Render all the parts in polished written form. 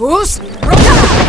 Ps5 Roka!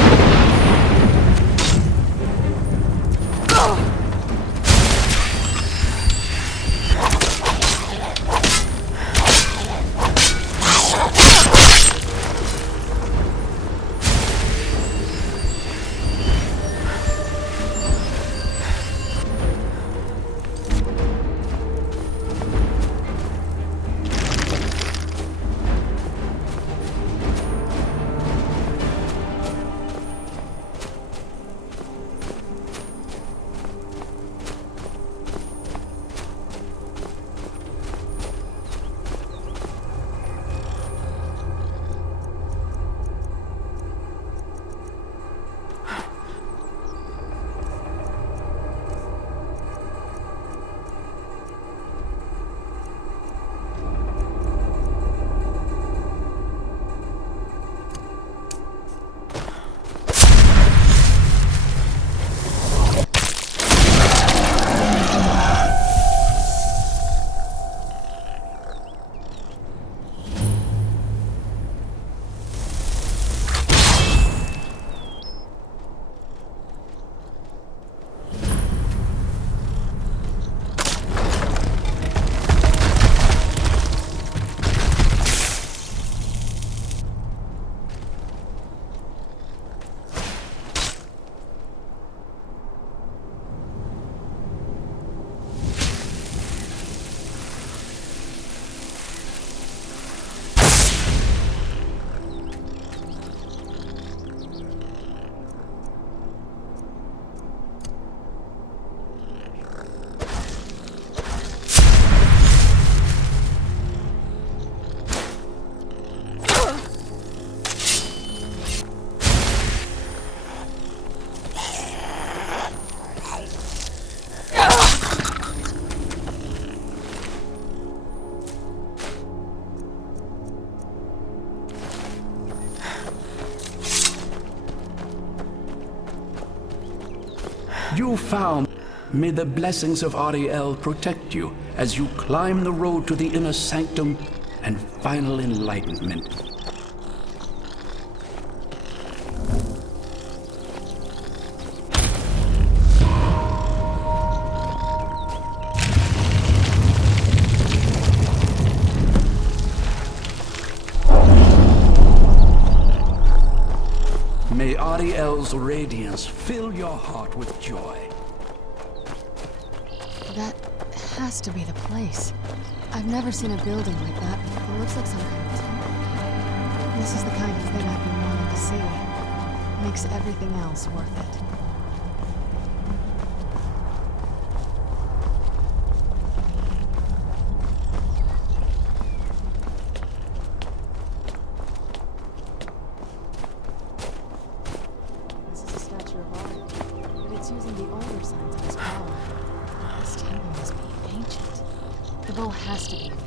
You found. May the blessings of Ariel protect you as you climb the road to the inner sanctum and final enlightenment. May Ariel's radiance fill your heart with joy. That has to be the place. I've never seen a building like that. It looks like some kind of temple. This is the kind of thing I've been wanting to see. Makes everything else worth it. This is a statue of art, but it's using the older signs of its power. This temple must be ancient. The bow has to be in here.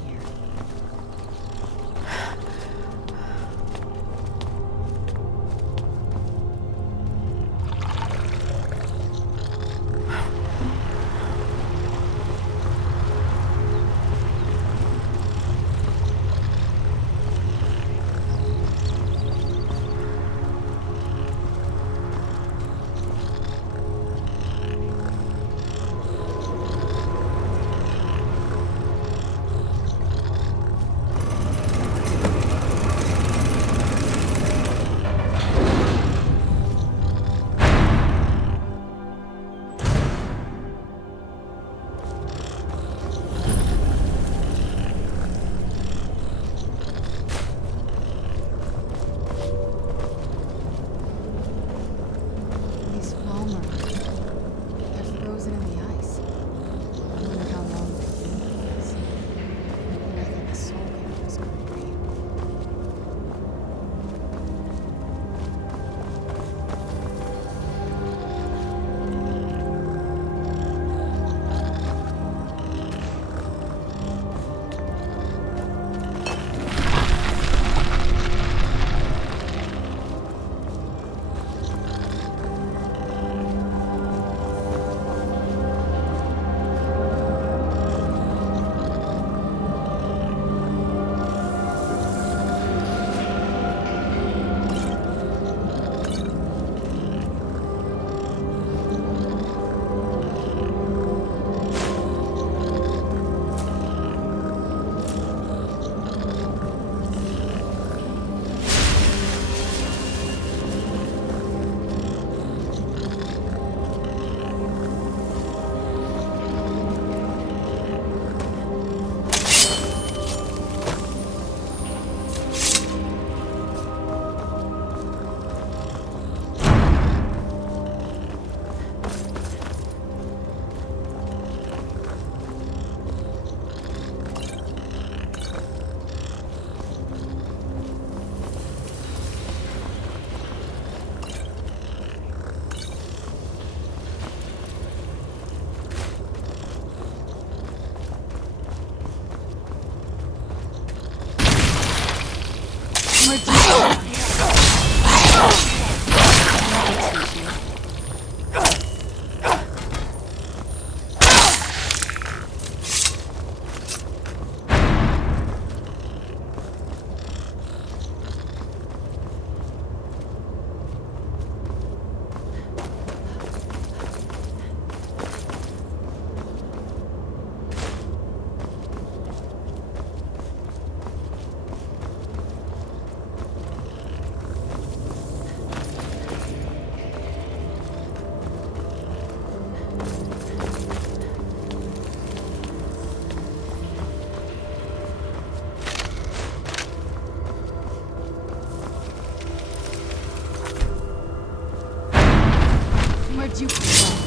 Where'd you come from?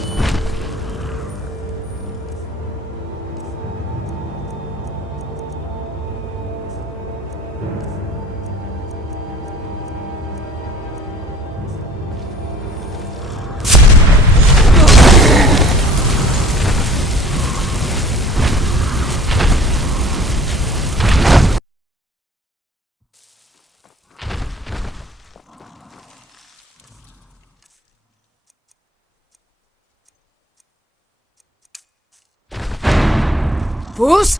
Bruce?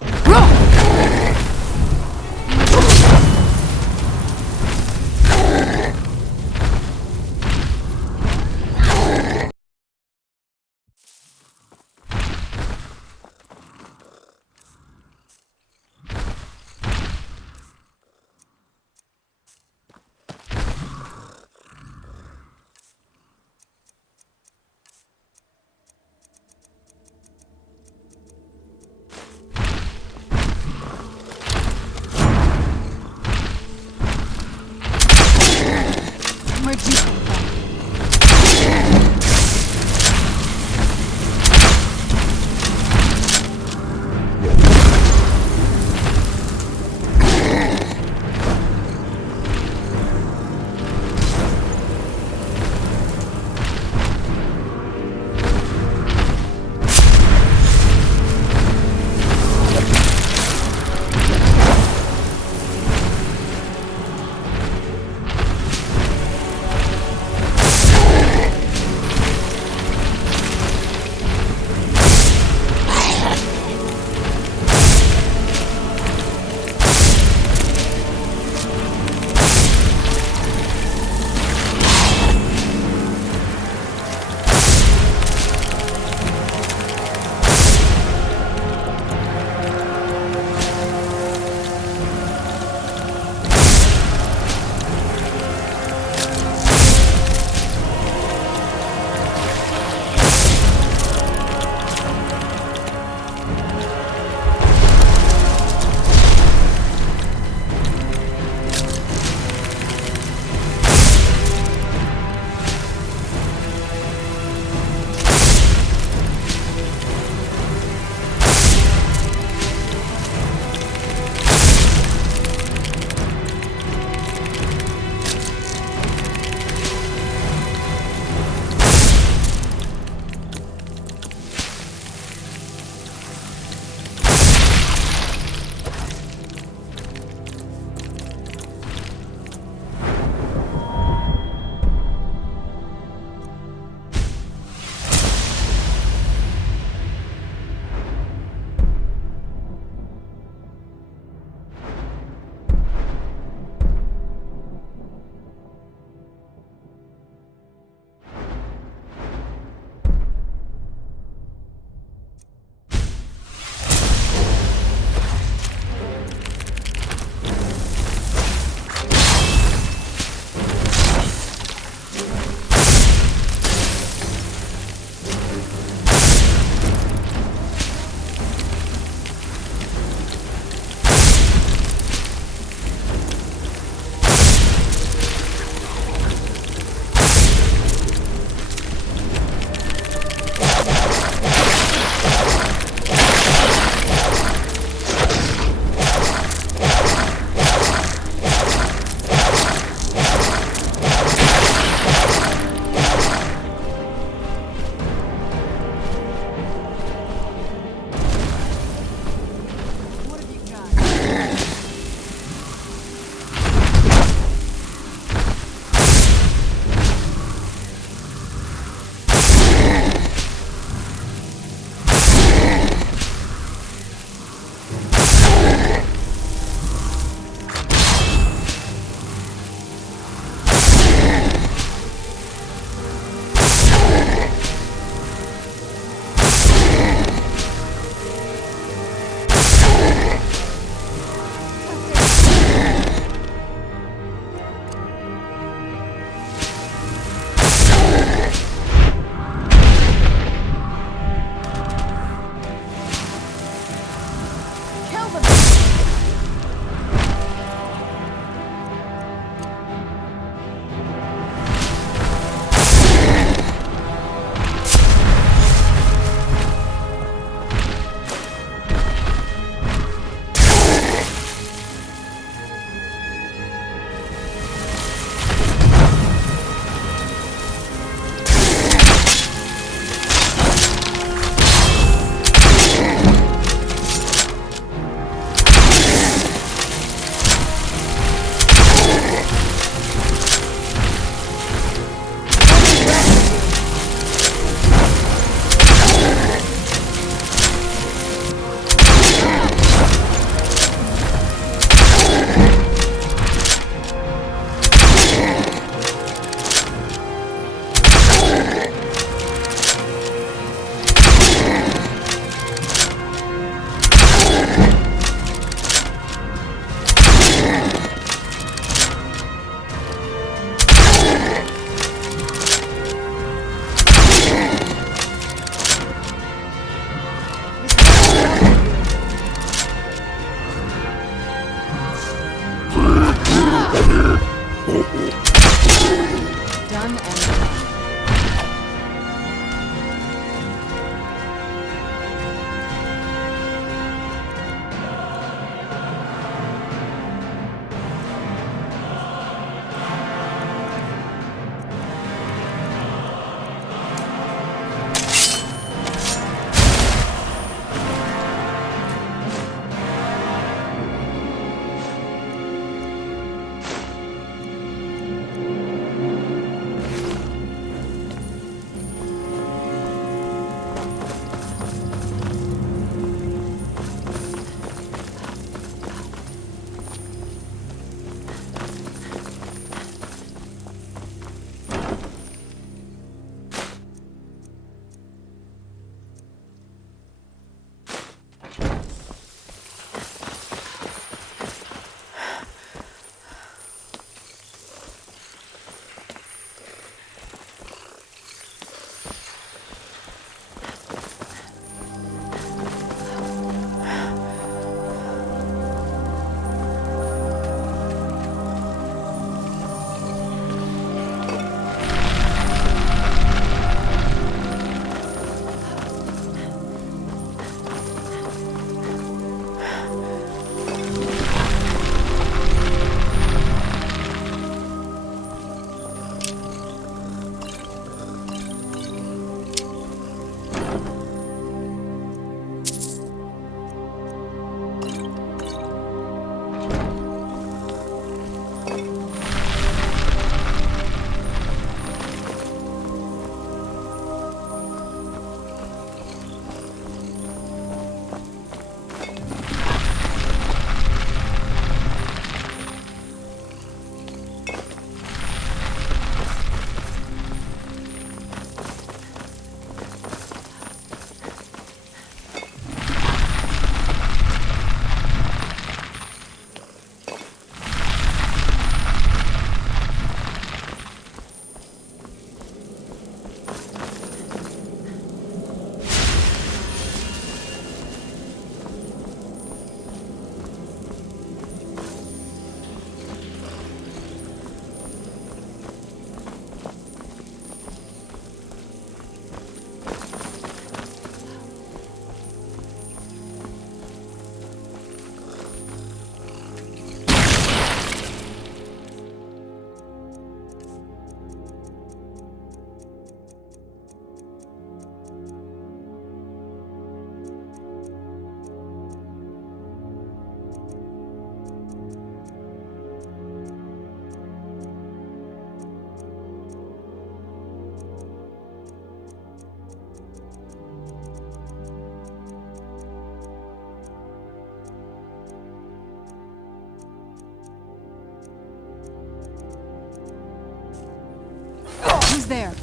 Who's there?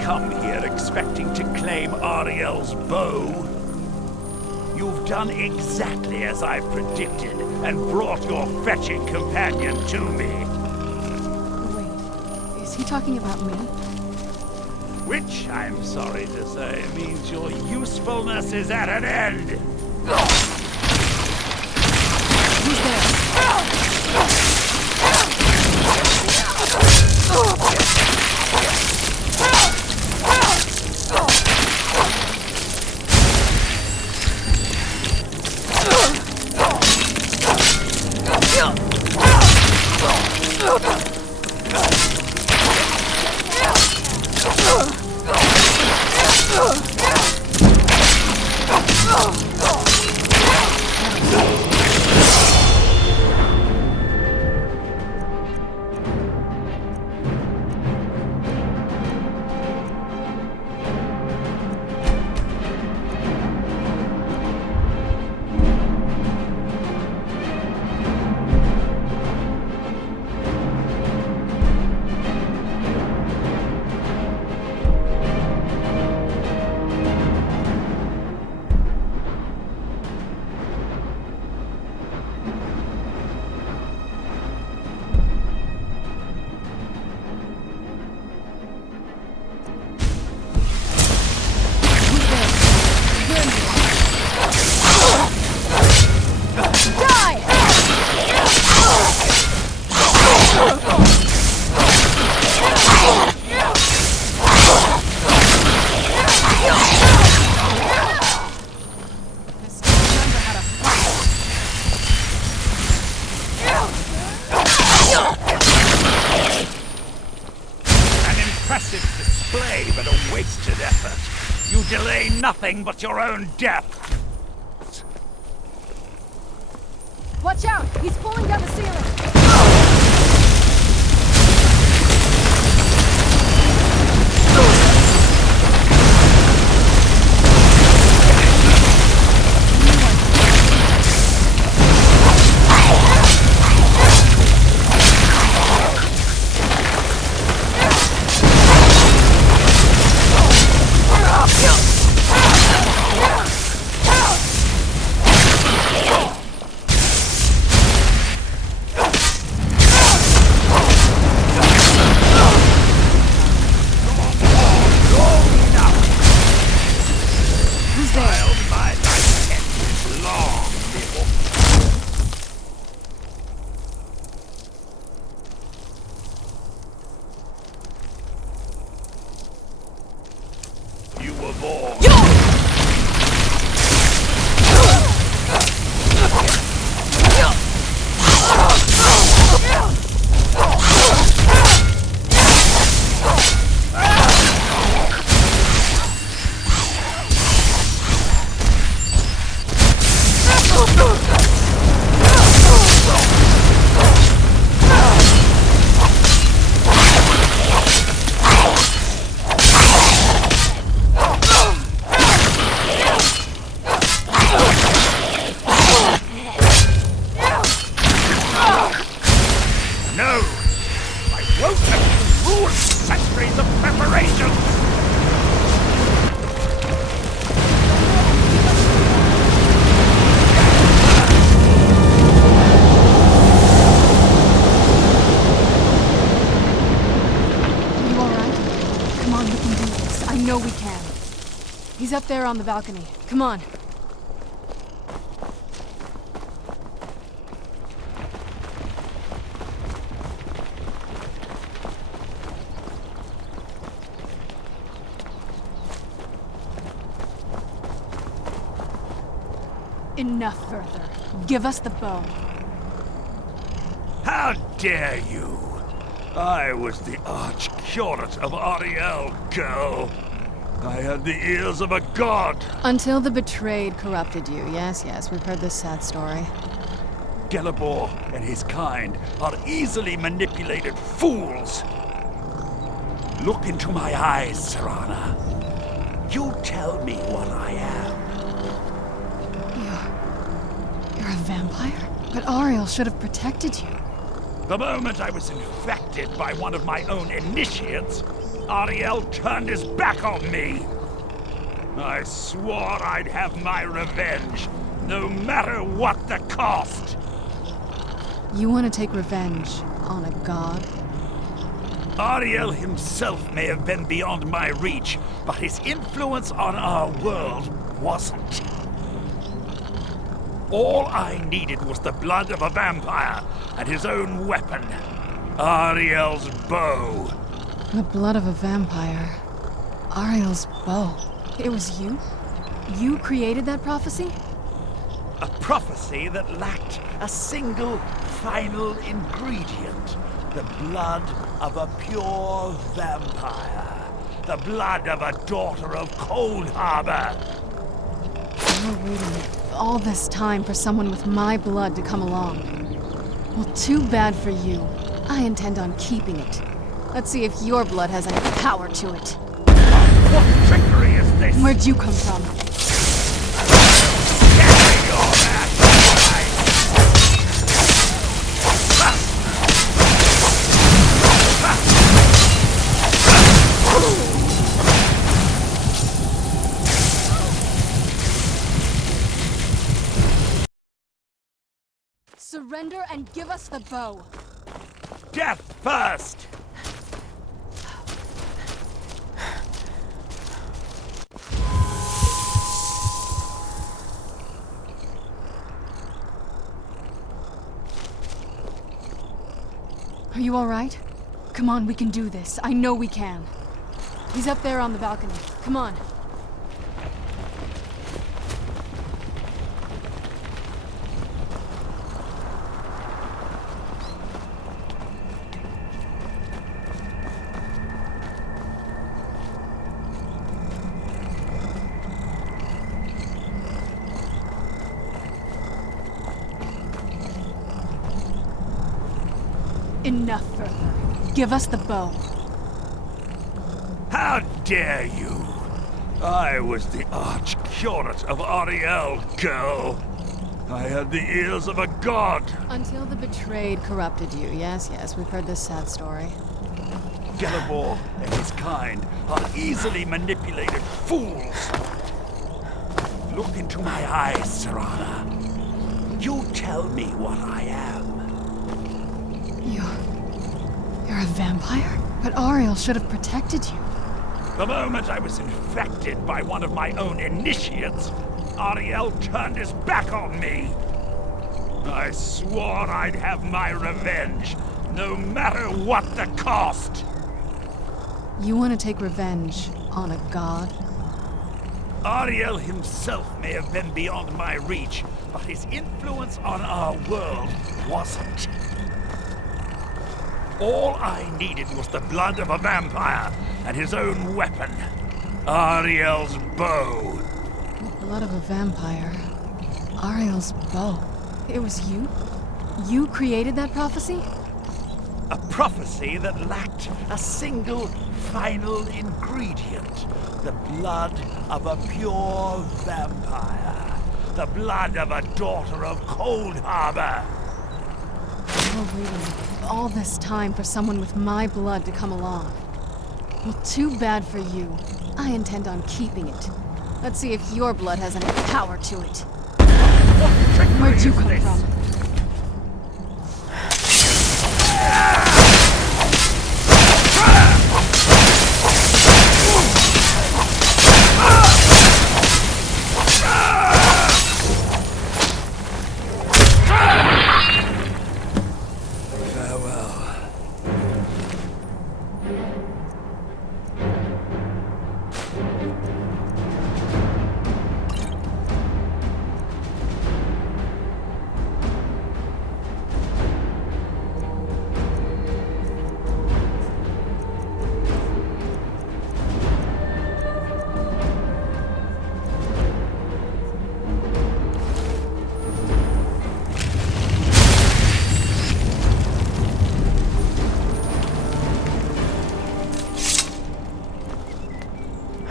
Come here expecting to claim Ariel's bow? You've done exactly as I predicted and brought your fetching companion to me. Wait, is he talking about me? Which, I'm sorry to say, means your usefulness is at an end. Who's there? Impressive display, but a wasted effort. You delay nothing but your own death. Watch out! He's pulling down the ceiling! Yeah! centuries of preparations! Are you alright? Come on, we can do this. I know we can. He's up there on the balcony. Come on. Enough further. Give us the bow. How dare you! I was the arch-curate of Ariel, girl. I had the ears of a god. Until the betrayed corrupted you. Yes, yes, we've heard this sad story. Gelibor and his kind are easily manipulated fools. Look into my eyes, Serana. You tell me what I am. You're a vampire? But Ariel should have protected you. The moment I was infected by one of my own initiates, Ariel turned his back on me. I swore I'd have my revenge, no matter what the cost. You want to take revenge on a god? Ariel himself may have been beyond my reach, but his influence on our world wasn't. All I needed was the blood of a vampire and his own weapon, Ariel's bow. The blood of a vampire. Ariel's bow. It was you? You created that prophecy? A prophecy that lacked a single final ingredient. The blood of a pure vampire. The blood of a daughter of Cold Harbor. You were waiting all this time for someone with my blood to come along. Well, too bad for you. I intend on keeping it. Let's see if your blood has any power to it. What trickery is this? Where'd you come from? Carry your ass! Surrender and give us the bow. Death first! Are you alright? Come on, we can do this. I know we can. He's up there on the balcony. Come on. Enough further. Give us the bow. How dare you! I was the arch-curate of Ariel, girl. I had the ears of a god. Until the betrayed corrupted you. Yes, yes, we've heard this sad story. Gelibor and his kind are easily manipulated fools. Look into my eyes, Serana. You tell me what I am. You're a vampire? But Ariel should have protected you. The moment I was infected by one of my own initiates, Ariel turned his back on me. I swore I'd have my revenge, no matter what the cost. You want to take revenge on a god? Ariel himself may have been beyond my reach, but his influence on our world wasn't. All I needed was the blood of a vampire and his own weapon, Ariel's bow. The blood of a vampire. Ariel's bow. It was you? You created that prophecy? A prophecy that lacked a single final ingredient. The blood of a pure vampire. The blood of a daughter of Cold Harbor. You were waiting all this time for someone with my blood to come along. Well, too bad for you. I intend on keeping it. Let's see if your blood has any power to it. What trickery Where'd you is come this? from?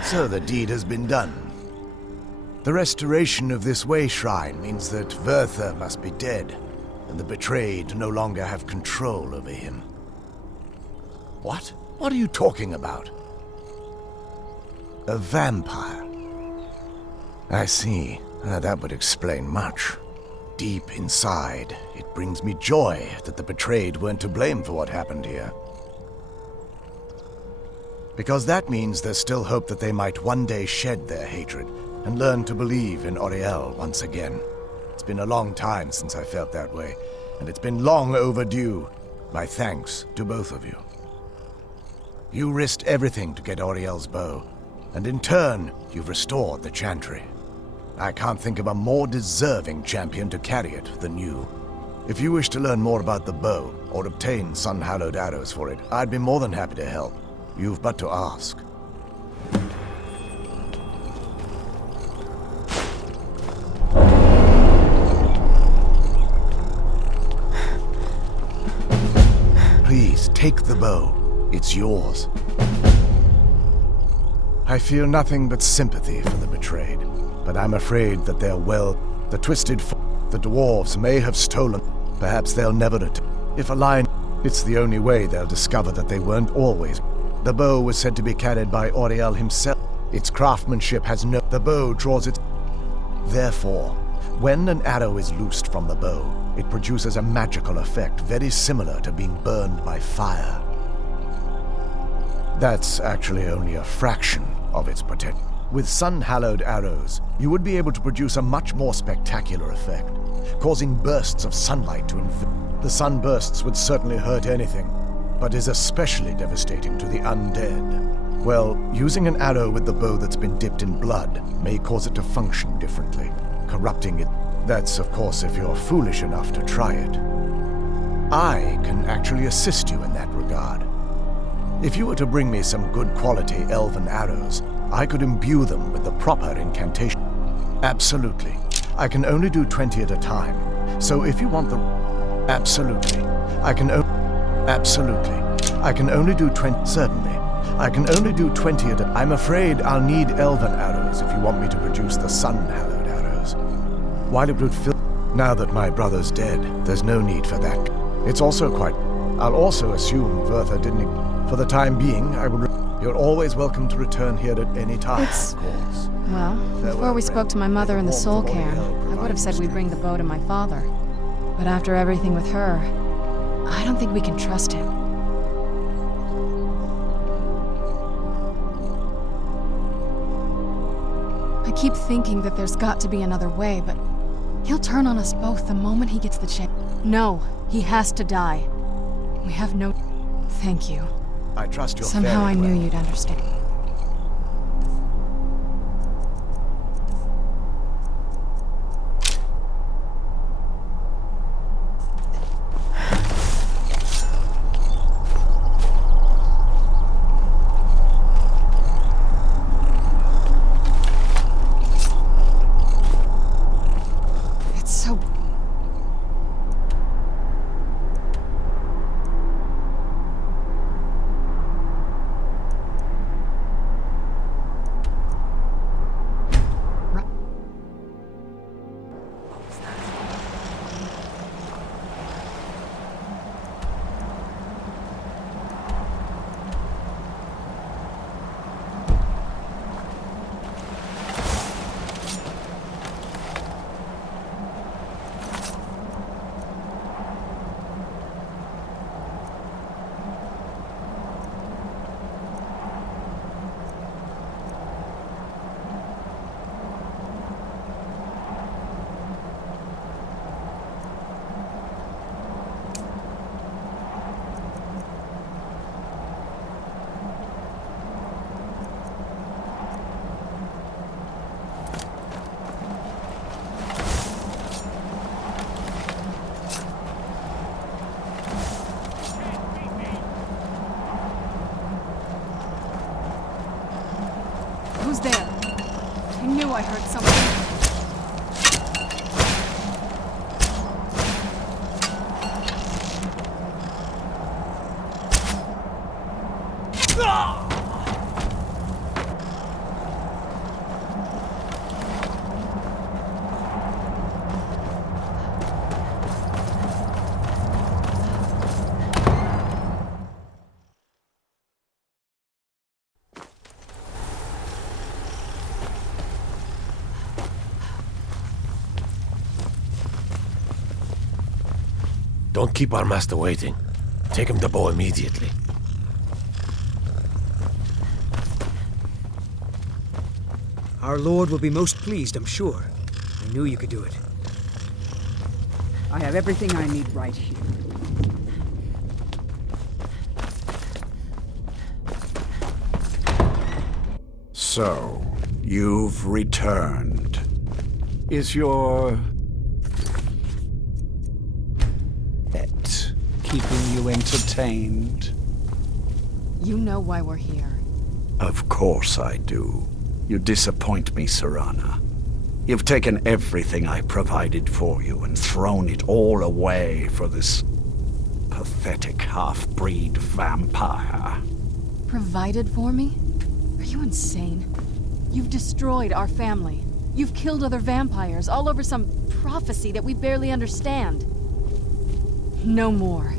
So the deed has been done. The restoration of this way shrine means that Verther must be dead, and the betrayed no longer have control over him. What? What are you talking about? A vampire. I see. That would explain much. Deep inside, it brings me joy that the betrayed weren't to blame for what happened here. Because that means there's still hope that they might one day shed their hatred and learn to believe in Auriel once again. It's been a long time since I felt that way, and it's been long overdue. My thanks to both of you. You risked everything to get Auriel's bow, and in turn, you've restored the Chantry. I can't think of a more deserving champion to carry it than you. If you wish to learn more about the bow, or obtain sun-hallowed arrows for it, I'd be more than happy to help. You've but to ask. Please, take the bow. It's yours. I feel nothing but sympathy for the betrayed, but I'm afraid that the twisted the dwarves may have stolen. Perhaps they'll never return. If a line, it's the only way they'll discover that they weren't always. The bow was said to be carried by Auriel himself. Its craftsmanship has no... The bow draws its... Therefore, when an arrow is loosed from the bow, it produces a magical effect very similar to being burned by fire. That's actually only a fraction of its potential. With sun-hallowed arrows, you would be able to produce a much more spectacular effect, causing bursts of sunlight to envelop. The sunbursts would certainly hurt anything, but is especially devastating to the undead. Well, using an arrow with the bow that's been dipped in blood may cause it to function differently, corrupting it. That's, of course, if you're foolish enough to try it. I can actually assist you in that regard. If you were to bring me some good quality elven arrows, I could imbue them with the proper incantation. Absolutely. I can only do 20 at a time, so if you want the... Absolutely. Absolutely. I can only do 20... Certainly. I can only do 20 at a... I'm afraid I'll need elven arrows if you want me to produce the sun-hallowed arrows. While it would fill... Now that my brother's dead, there's no need for that. It's also quite... I'll also assume Verther didn't... For the time being, I will... You're always welcome to return here at any time, of course. Well, before we spoke to my mother in the Soul Cairn, I would have said we'd bring the bow to my father. But after everything with her, I don't think we can trust him. I keep thinking that there's got to be another way, but he'll turn on us both the moment he gets the chance. No, he has to die. We have no... Thank you. I trust you. Somehow I knew you'd understand. It's so... I heard something. Don't keep our master waiting. Take him the bow immediately. Our lord will be most pleased, I'm sure. I knew you could do it. I have everything I need right here. So, you've returned. Is your pet keeping you entertained? You know why we're here. Of course I do. You disappoint me, Serana. You've taken everything I provided for you and thrown it all away for this pathetic half-breed vampire. Provided for me? Are you insane? You've destroyed our family. You've killed other vampires, all over some prophecy that we barely understand. No more.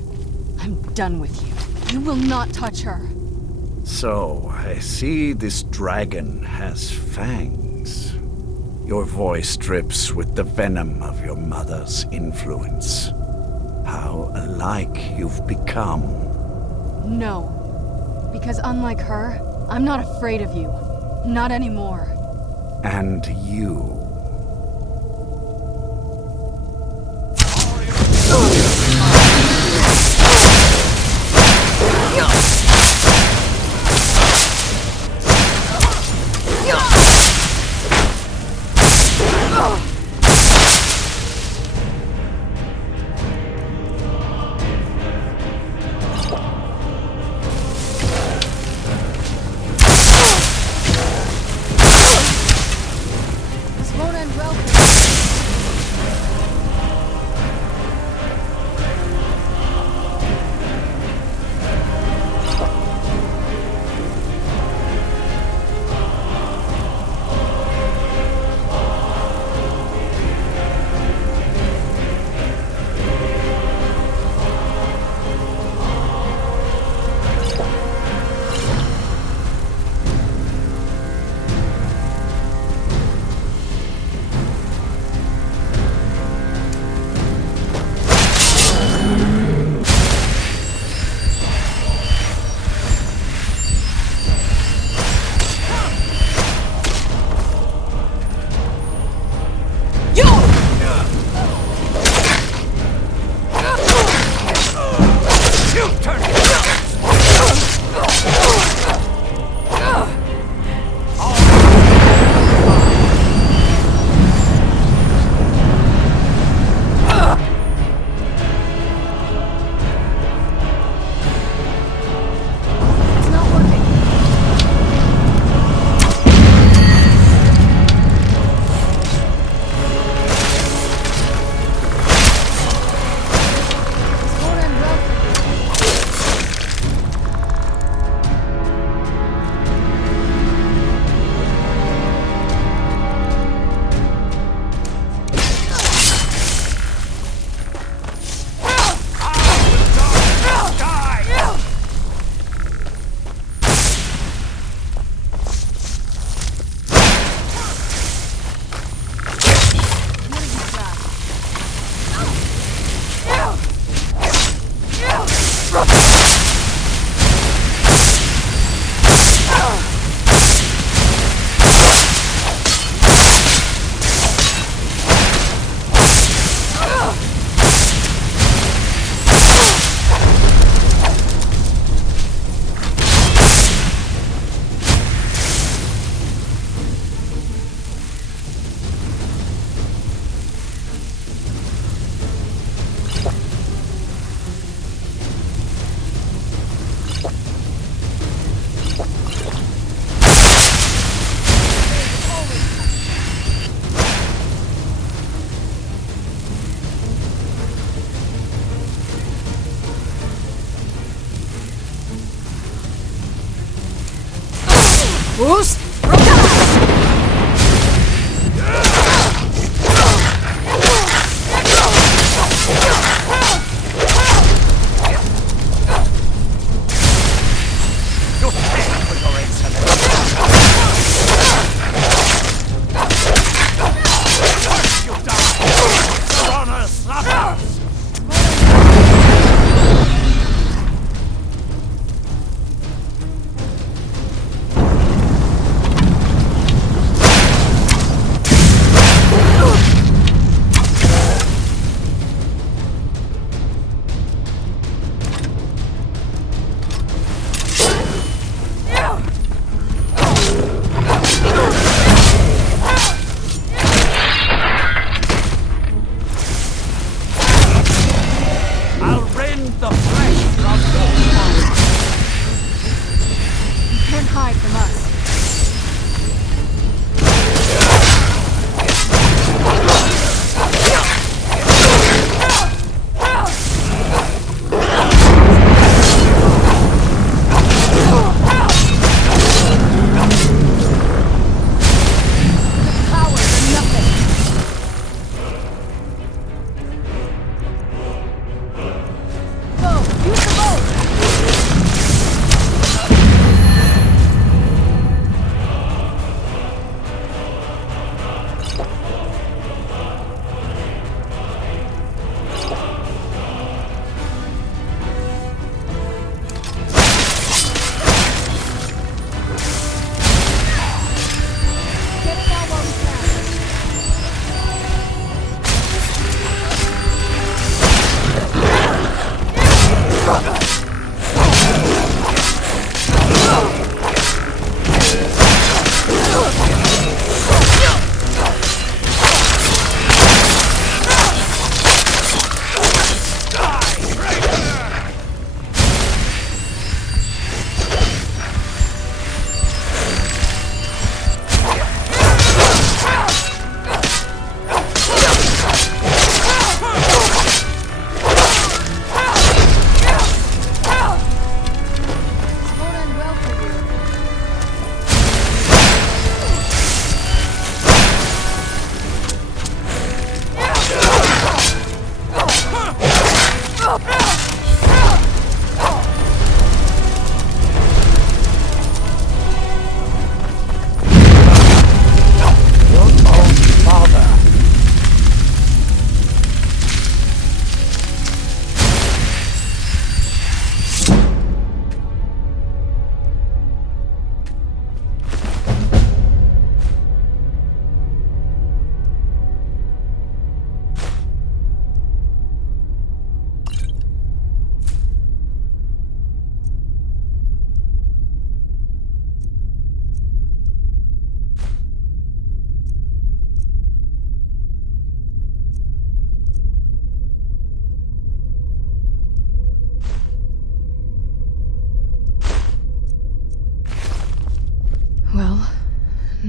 I'm done with you. You will not touch her. So, I see this dragon has fangs. Your voice drips with the venom of your mother's influence. How alike you've become. No. Because unlike her, I'm not afraid of you. Not anymore. And you. This Who's? Roka!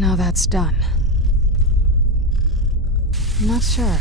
Now that's done. I'm not sure.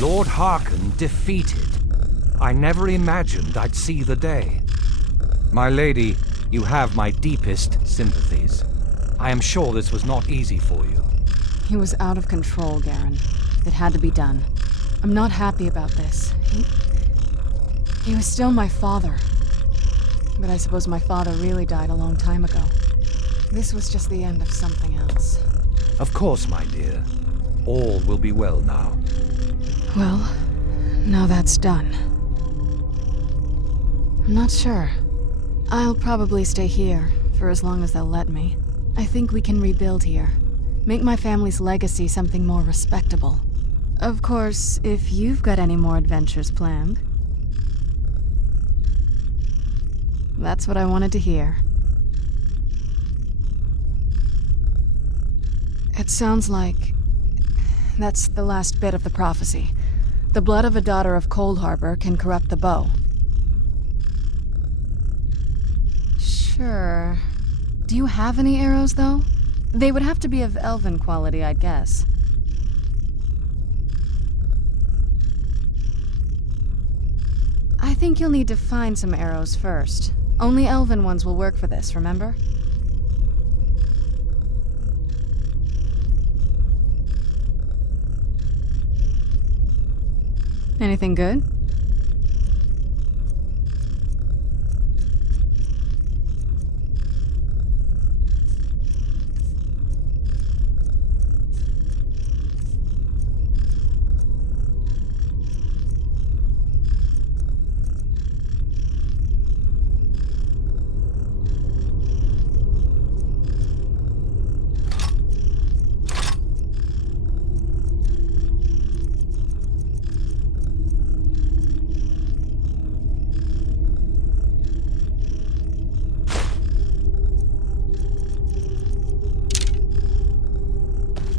Lord Harkon defeated. I never imagined I'd see the day. My lady, you have my deepest sympathies. I am sure this was not easy for you. He was out of control, Garen. It had to be done. I'm not happy about this. He was still my father. But I suppose my father really died a long time ago. This was just the end of something else. Of course, my dear. All will be well now. Well, now that's done. I'm not sure. I'll probably stay here, for as long as they'll let me. I think we can rebuild here. Make my family's legacy something more respectable. Of course, if you've got any more adventures planned. That's what I wanted to hear. It sounds like that's the last bit of the prophecy. The blood of a daughter of Cold Harbor can corrupt the bow. Sure. Do you have any arrows, though? They would have to be of elven quality, I'd guess. I think you'll need to find some arrows first. Only elven ones will work for this, remember? Anything good?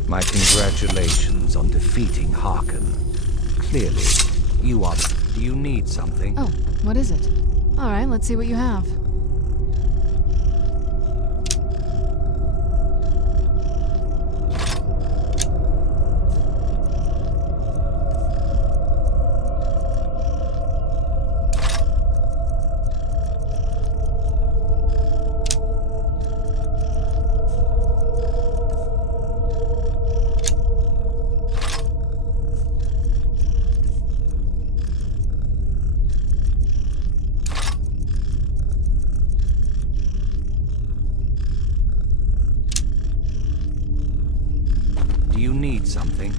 My congratulations on defeating Harkon. Clearly, you are... Do you need something? Oh, what is it? Alright, let's see what you have. Do you need something?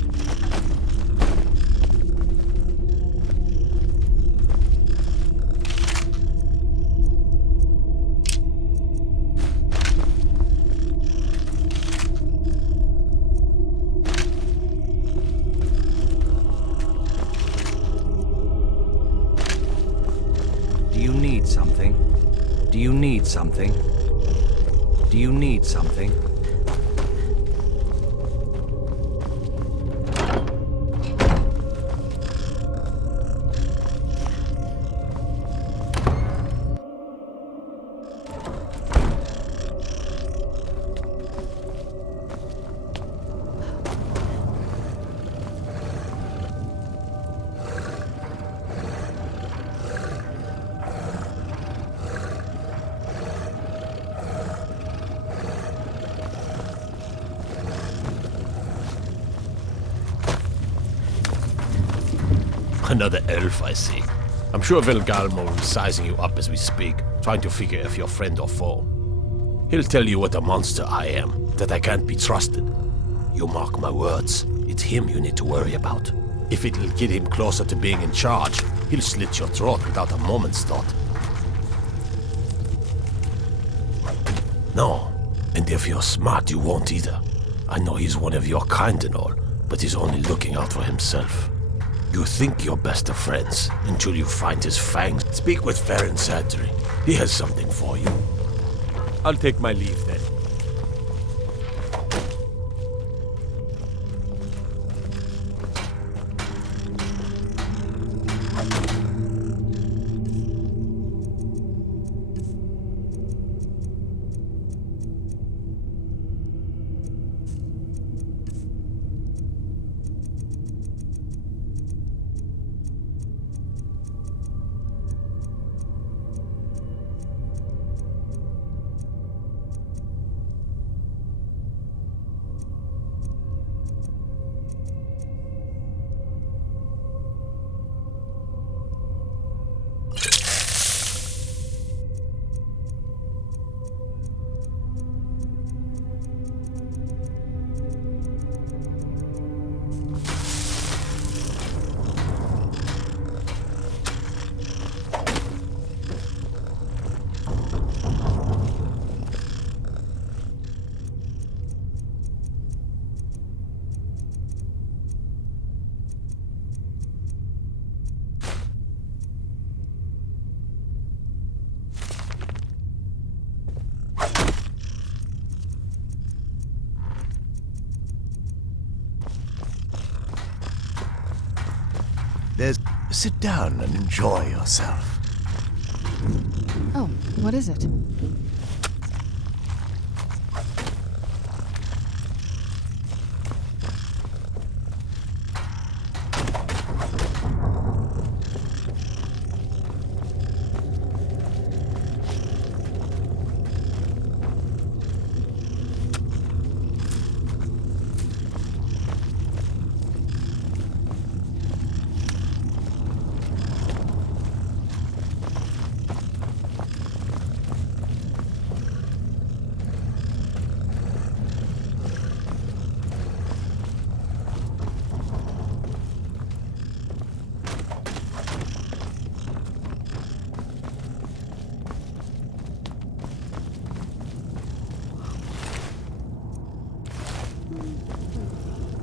Do you need something? Do you need something? Do you need something? Another elf, I see. I'm sure Velgalmo is sizing you up as we speak, trying to figure if you're friend or foe. He'll tell you what a monster I am, that I can't be trusted. You mark my words, it's him you need to worry about. If it'll get him closer to being in charge, he'll slit your throat without a moment's thought. No, and if you're smart, you won't either. I know he's one of your kind and all, but he's only looking out for himself. You think you're best of friends until you find his fangs. Speak with Farron Santry. He has something for you. I'll take my leave then. There's... Sit down and enjoy yourself. Oh, what is it?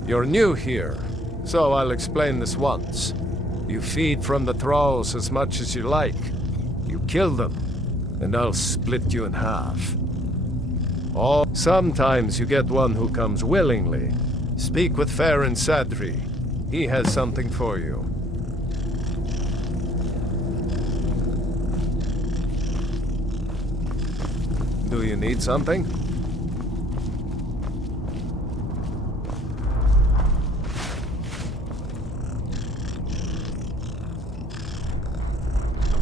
You're new here, so I'll explain this once. You feed from the thralls as much as you like. You kill them, and I'll split you in half. Or sometimes you get one who comes willingly. Speak with Farron Sadri. He has something for you. Do you need something?